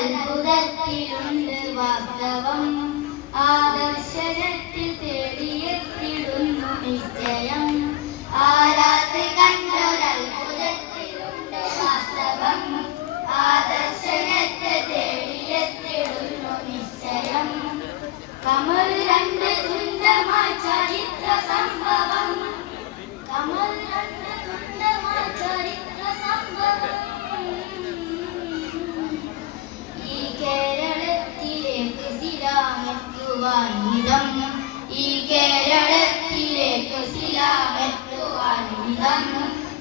അത്ഭുതത്തിലുണ്ട് വാസ്തവം. ആദർശനത്തിൽ തേടിയെത്തിടുന്നു നിശ്ചയം. ആ രാത്രി കണ്ടൊരത്ഭുതത്തിലുണ്ട് വാസ്തവം. ആദർശനത്തെ തേടിയെത്തിടുന്നു നിശ്ചയം. കമർ രണ്ട് തുണ്ടമായി ചരിത്ര സംഭവം. കമർ രണ്ട് തുണ്ടമായി ചരിത്ര സംഭവം. ഈ കേരളത്തിലേക്ക് ശിലാമെത്തുവാനിടം. ഈ കേരളത്തിലേക്ക് ശിലാമെത്തുവാനിടം.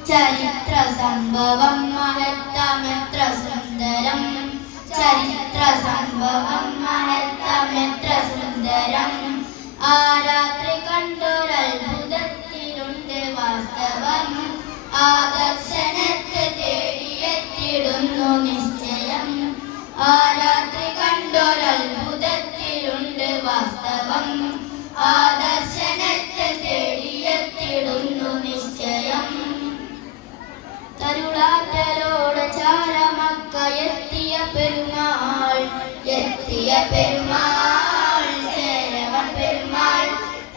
ചരിത്ര സംഭവം മഹത്തമെത്ര സുന്ദരം. ചരിത്ര സംഭവം മഹത്തമെത്ര സുന്ദരം. ആ രാത്രി കണ്ടൊരത്ഭുതത്തിലുണ്ട് വാസ്തവം. ആദർശനത്തെ തേടിയെത്തിടുന്നു നിശ്ചയം. ആ രാത്രി കണ്ടൊരത്ഭുതത്തിലുണ്ട് വാസ്തവം. ആദർശനത്തെ തേടിയെത്തിടുന്നു നിശ്ചയം. തരുളാറ്റലോട് ചാരമക്ക എത്തിയ പെരുമാൾ. എത്തിയ പെരുമാൾ ചേരവൻ പെരുമാൾ.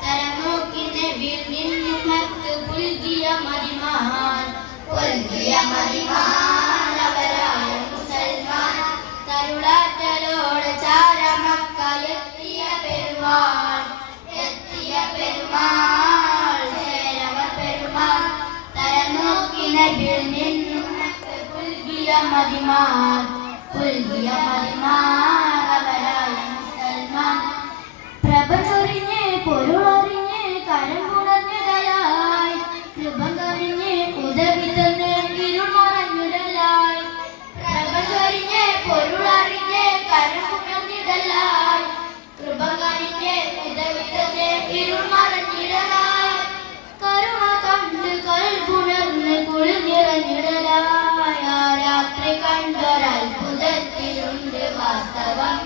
തരനോക്കി നബിയിൽ നിന്നും മത്ത് പുൽകിയ മതിമാൻ. പുൽകിയ മതിമാൻ അവരായ മുസൽമാൻ. തരുളാറ്റലോട് ചാരമക്ക എത്തിയ പെരുമാൾ. എത്തിയ പെരുമാൾ ചേരവൻ പെരുമാൾ. തരനോക്കി നബിയിൽ നിന്നും മത്ത് പുൽകിയ മതിമാൻ. പുൽകിയ മതിമാൻ അവരായ മുസൽമാൻ. പ്രഭ ചൊരിഞ്ഞ് പൊരുളറിഞ്ഞ് കരം പുണർന്നിടലായി. കൃപ കവിഞ്ഞ് ഉദവി തന്ന് ഇരുൾ മറഞ്ഞിടലായി. പ്രഭ ചൊരിഞ്ഞ് പൊരുളറിഞ്ഞ് കരം പുണർന്നിടലായി. കൃപ കവിഞ്ഞ് ഉദവി തന്ന് ഇരുൾ മറഞ്ഞിടലായി. കരുണ കണ്ട് കൽപുണർന്ന് കുളിർന്നിറഞ്ഞിടലായി. ആ രാത്രി കണ്ടൊരത്ഭുതത്തിലുണ്ട് വാസ്തവം.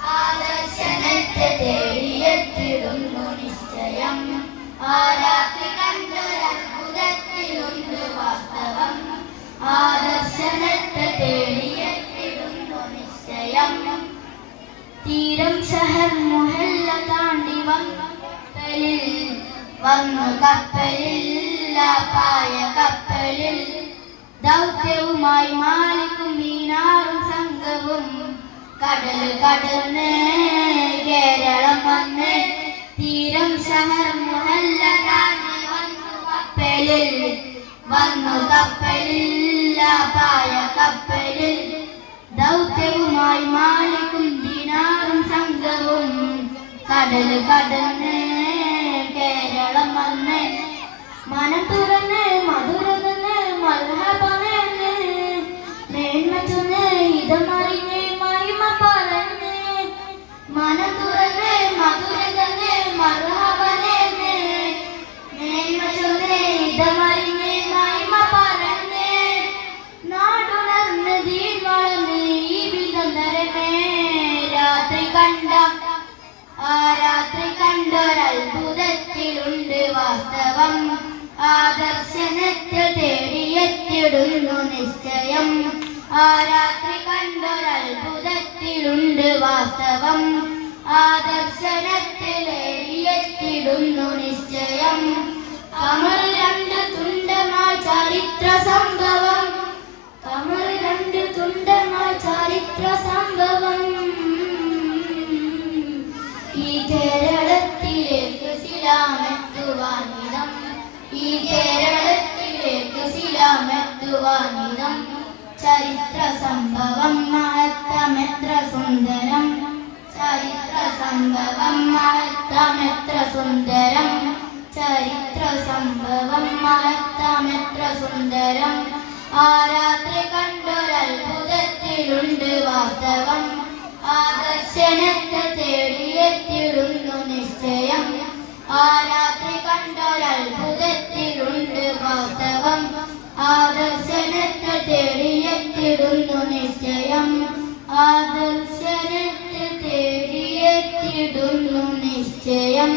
ആദർശനത്തെ തേടിയെത്തിടുന്നു നിശ്ചയം. ആ രാത്രി കണ്ടൊരത്ഭുതത്തിലുണ്ട് വാസ്തവം. ആദർശനത്തെ തേടിയെത്തിടുന്നു നിശ്ചയം. തീരം ഷഹർ മുഹല്ല താണ്ടി വന്നു കപ്പലിൽ. പായ കപ്പലിൽ ദൗത്യവുമായി മാലിക്കും മീനാറും സംഘവും കടൽ കടന്ന് കേരളം വന്ന്. തീരം ഷഹർ മുഹല്ല താണ്ടി വന്നു കപ്പലിൽ. പായ കപ്പലിൽ ദൗത്യവുമായി മാലിക്കും ദീനാറും സംഘവും കടൽ കടന്ന് കേരളം വന്ന്. മനം തുറന്ന് മധുരന്ന് മർഹബമെന്ന് മേന്മ ചൊന്ന് ഇതമറിഞ്ഞ് മഹിമ പറഞ്ഞ്. മനം തുറന്ന് മധുരന്ന് മർഹബമെന്ന് മേന്മ ചൊന്ന് ഇതമറിഞ്ഞ് മഹിമ പറഞ്ഞ്. നാടുണർന്ന് ദീൻ വളർന്ന് ഈ വിധം നരമേ. രാത്രി കണ്ട ആ രാത്രി കണ്ടൊരത്ഭുതത്തിലുണ്ട് വാസ്തവം. ആദർശനത്തെ തേടിയെത്തിടുന്നു നിശ്ചയം. ആ രാത്രി കണ്ടൊരത്ഭുതത്തിലുണ്ട് വാസ്തവം. ആദർശനത്തെ തേടിയെത്തിടുന്നു നിശ്ചയം. കമർ രണ്ട് തുണ്ടമായി ചരിത്ര സംഭവം. കമർ രണ്ട് തുണ്ടമായി ചരിത്ര സംഭവം. ഈ കേരളത്തിലേക്ക് ശിലാമെത്തുവാനിടം. ഈ കേരളത്തിലേക്ക് ശിലാമെത്തുവാനിടം. ചരിത്ര സംഭവം മഹത്തമെത്ര സുന്ദരം. ചരിത്ര സംഭവം മഹത്തമെത്ര സുന്ദരം. ചരിത്ര സംഭവം മഹത്തമെത്ര സുന്ദരം. ആ രാത്രി കണ്ടൊരത്ഭുതത്തിലുണ്ട് വാസ്തവം. ആദർശനത്തെ തേടിയെത്തിടുന്നു നിശ്ചയം. ആ രാത്രി കണ്ടൊരത്ഭുതത്തിലുണ്ട് വാസ്തവം. ആദർശനത്തെ തേടിയെത്തിടുന്നു നിശ്ചയം. ആദർശനത്തെ തേടിയെത്തിടുന്നു നിശ്ചയം.